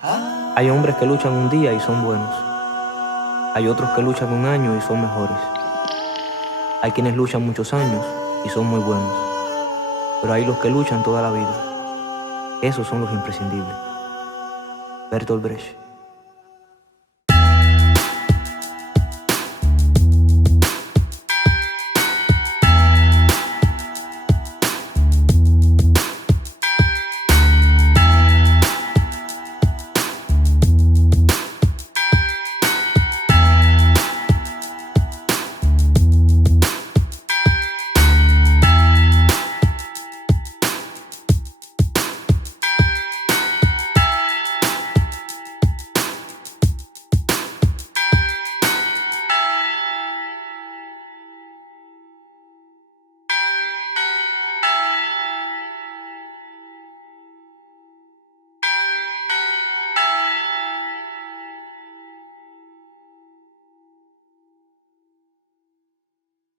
Hay hombres que luchan un día y son buenos. Hay otros que luchan un año y son mejores. Hay quienes luchan muchos años y son muy buenos. Pero hay los que luchan toda la vida. Esos son los imprescindibles. Bertolt Brecht.